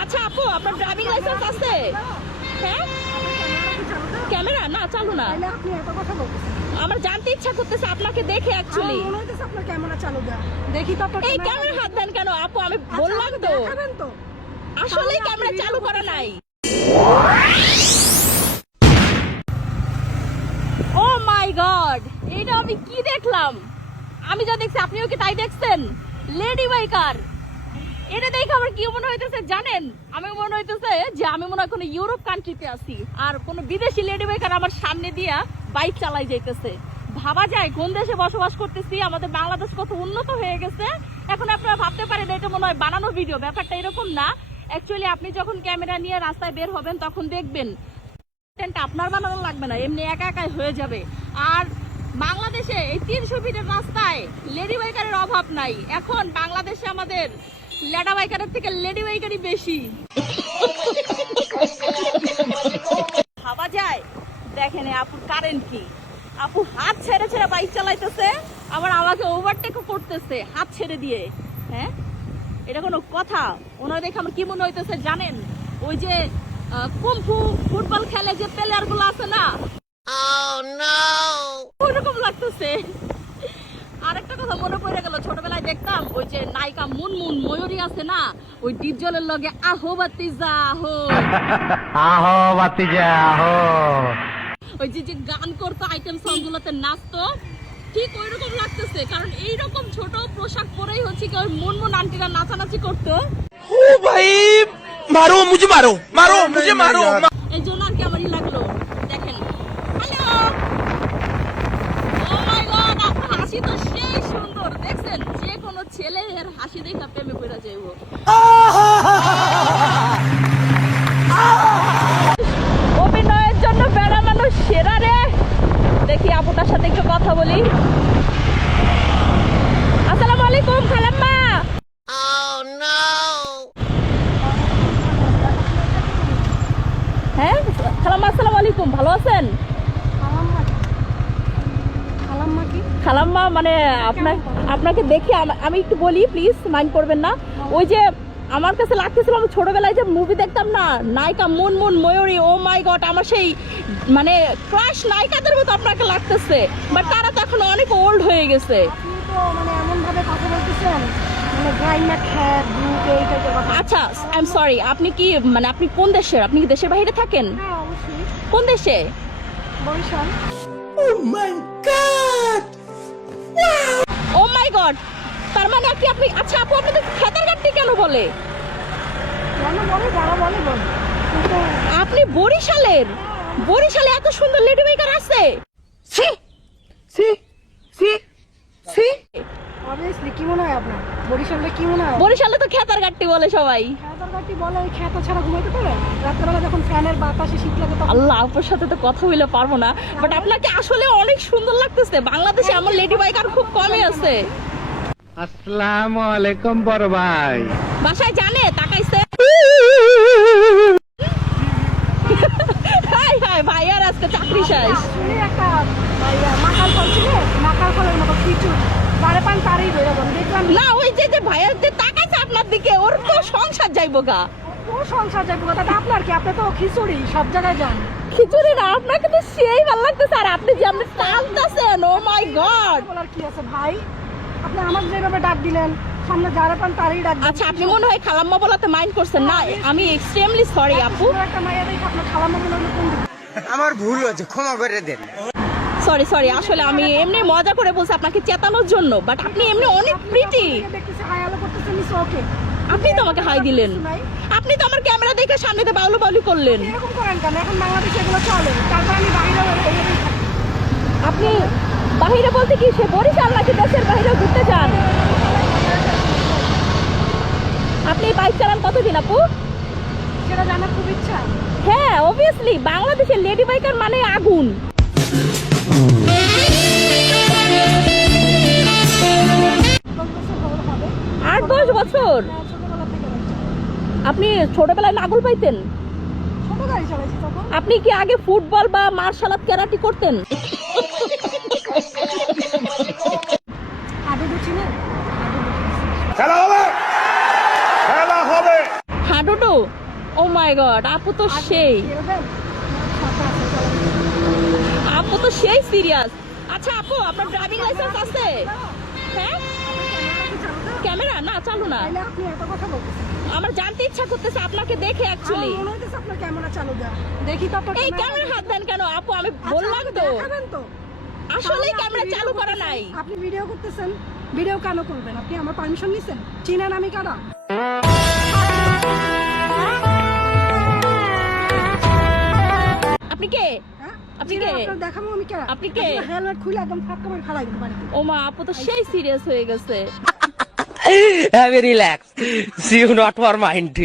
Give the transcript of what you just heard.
আচ্ছা আপু আপনার ড্রাইভিং লাইসেন্স আছে? হ্যাঁ? ক্যামেরা? না চালু না। আপনি এত কথা বলতেছেন। আমার জানতে ইচ্ছা করতেছে আপনাকে দেখে অ্যাকচুয়ালি মনে হইতেছে আপনার ক্যামেরা চালু দেখি তো আপনার এই ক্যামেরা- ক্যামেরা হাত দেন কেন? আপু আমি আচ্ছা, বললাম তো। দেখাবেন তো। আসলে ক্যামেরা চালু করা নাই ও মাই গড! এটা আমি কি দেখলাম? আমি যা দেখছি আপনিও কি তাই দেখছেন? Lady biker! এটা দেখে আমার কি মনে হইতেছে জানেন? আমি মনে হইতেছে যে আমি মনে হয় কোনো ইউরোপ কান্ট্রিতে আছি আর কোনো বিদেশি লেডি বাইকার আমার সামনে দিয়া বাইক চালাই যাইতেছে। ভাবা যায় কোন দেশে বসবাস করতেছি, আমাদের বাংলাদেশ কত উন্নত হয়ে গেছে। এখন আপনারা ভাবতে পারেন, এটা মনে হয় বানানো ভিডিও ব্যাপারটা এরকম না। অ্যাকচুয়ালি আপনি যখন ক্যামেরা নিয়ে রাস্তায় বের হবেন, তখন দেখবেন আপনার বানানো লাগবে না, এমনি একা একাই হয়ে যাবে। আর বাংলাদেশে এই তিনশো ফিটের রাস্তায় লেডি বাইকারের অভাব নাই। এখন বাংলাদেশে আমাদের লেডা বাইকারের থেকে লেডি বাইকারই বেশি। ভাবা যায়? দেখেন আপুর কারেন্ট কি। আপু হাত ছেড়ে ছেড়ে বাইক চালাইতেছে আবার আমাকে ওভারটেক করতেছে হাত ছেড়ে দিয়ে। হ্যাঁ? এটা কোনো কথা? ওনার দেখে আমার কি মনে হইতেছে জানেন? ওই যে কুম্ফু ফুটবল খেলে যে প্লেয়ারগুলো আছে না? ওইরকম লাগতেছে। আরেকটা কথা মনে পড়ে গেল ছোটবেলায় দেখতাম ওই যে নায়িকা মুনমুন আছে না ওই লগে আহো আহো। আহো আহো। ওই যে যে গান করতো আইটেম নাচতো ঠিক ওই রকম লাগতেছে কারণ এই রকম ছোট পোশাক পরেই হচ্ছে কি ওই মুনমুন আন্টিরা নাচানাচি করতো। ও ভাই মারো মুঝে মারো মারো মুঝে মারো অভিনয়ের জন্য বেড়া মানুষ সেরা রে। দেখি আপুটার সাথে একটু কথা বলি আসসালামু আলাইকুম খালাম্মা হ্যাঁ খালাম্মা আসসালামু আলাইকুম ভালো আছেন খালাম্মা কি? খালাম্মা মানে আপনার আপনাকে দেখে আমি একটু বলি প্লিজ মাইন্ড করবেন না। ওই যে আমার কাছে লাগতেছিল আমি ছোটবেলায় যে মুভি দেখতাম না নায়িকা moon moon Mayuri oh my god আমার সেই মানে ক্রাশ নায়িকাদের মতো আপনাকে লাগতেছে। বাট তারা তো এখন অনেক ওল্ড হয়ে গেছে। আপনি মানে এমন কথা বলতেছেন মানে আচ্ছা আই এম সরি আপনি কি মানে আপনি কোন দেশের? আপনি কি দেশের বাইরে থাকেন? হ্যাঁ কোন দেশে? বরিশাল। ও মাই গড তার মানে কি আপনি আচ্ছা আপু খেতার ঘাটটি কেন বলে? আপনি বরিশালের বরিশালে এত সুন্দর লেডি মেকার আছে। সি সি সি সি কি মনে হয় আপনার? বরিশালে কি মনে হয়? বরিশালে তো খেতার বলে সবাই। ফ্যানের বাতাসে শীত আপনার সাথে তো কথা হইলে পারব না। বাট আপনাকে আসলে অনেক সুন্দর লাগতেছে। বাংলাদেশে আমার লেডি বাইকার খুব কমে আছে। আসসালামু আলাইকুম বড় ভাই। বাসায় জানে তাকাইছে। হাই হাই ভাইয়ার আজকে চাকরি শেষ। একটা মাকাল ফল ছিল মাকাল ফলের মতো খিচুড় যারে পান তারই বেরো দেখলাম না ওই যে যে ভাইয়ার যে তাকাইছে আপনার দিকে ওর তো সংসার যাইবো গা। ও সংসার যাবে কথা আপনার কি আপনি তো খিচুড়ি সব জায়গায় যান খিচুড়ি না আপনাকে তো সেই ভালো লাগতেছে আর আপনি যে আপনি টানতেছেন ও মাই গড বলার কি আছে ভাই? আপনি আমাকে যেভাবে ডাক দিলেন সামনে যারা পান তারই ডাক আচ্ছা আপনি মনে হয় খালাম্মা বলাতে মাইন্ড করছেন? না আমি এক্সট্রিমলি সরি আপু। একটা মাইয়া দেখে আপনার খালাম্মা হলো কোন দিকে? আমার ভুল হয়েছে ক্ষমা করে দেন। সরি সরি আসলে আমি এমনি মজা করে বলছি আপনাকে চেতানোর জন্য বাট আপনি এমনি অনেক প্রিটি আপনি দেখতেছি হাই আলো করতেছেন নিচে ওকে আপনি তো আমাকে হাই দিলেন। আপনি তো আমার ক্যামেরা দেখে সামনেতে বাউলো বাউলি করলেন। এরকম করেন কেন? এখন বাংলাদেশে এগুলো চলে। তারপর আমি বাইরে আপনি বাহিরে বলতে কি সে বরিশাল নাকি দেশের বাইরেও ঘুরতে চান আপনি বাইক চালান কতদিন আপু? সেটা জানার খুব ইচ্ছা। হ্যাঁ অবভিয়াসলি বাংলাদেশের লেডি বাইকার মানে আগুন। আট দশ বছর? হ্যাঁ, আপনি ছোটবেলায় নাগল পাইতেন? আপনি কি আগে ফুটবল বা মার্শাল আর্ট ক্যারাটি করতেন হাডুডু চিনেন খেলা হবে। খেলা হবে। হাডুডু ও মাই গড আপু তো সেই। আপু তো সেই সিরিয়াস আচ্ছা আপু আপনার ড্রাইভিং লাইসেন্স আছে? হ্যাঁ? ক্যামেরা? না চালু না। তাহলে আপনি এত কথা বলতেছেন। আমার জানতে ইচ্ছা করতেছে আপনাকে দেখে অ্যাকচুয়ালি মনে আপনার ক্যামেরা চালু। দেখি তো এই ক্যামেরা- ক্যামেরা হাত দেন কেন? আপু আমি আচ্ছা, বললাম তো? আসলে আপনি ক্যামেরা চালু করা নাই। আপনি ভিডিও করতেছেন? ভিডিও কেন করবেন? আপনি আমার পারমিশন নিছেন? চিনেন আমি কারা? আপনি কে? হ্যাঁ? আপনি কে? দেখাবো আমি কে আপনি কে? হেলমেট খুলে একদম ফাঁক করে ফালাই বাড়িতে। ও মা আপু তো সেই সিরিয়াস হয়ে গেছে। A relax. See you not for mind.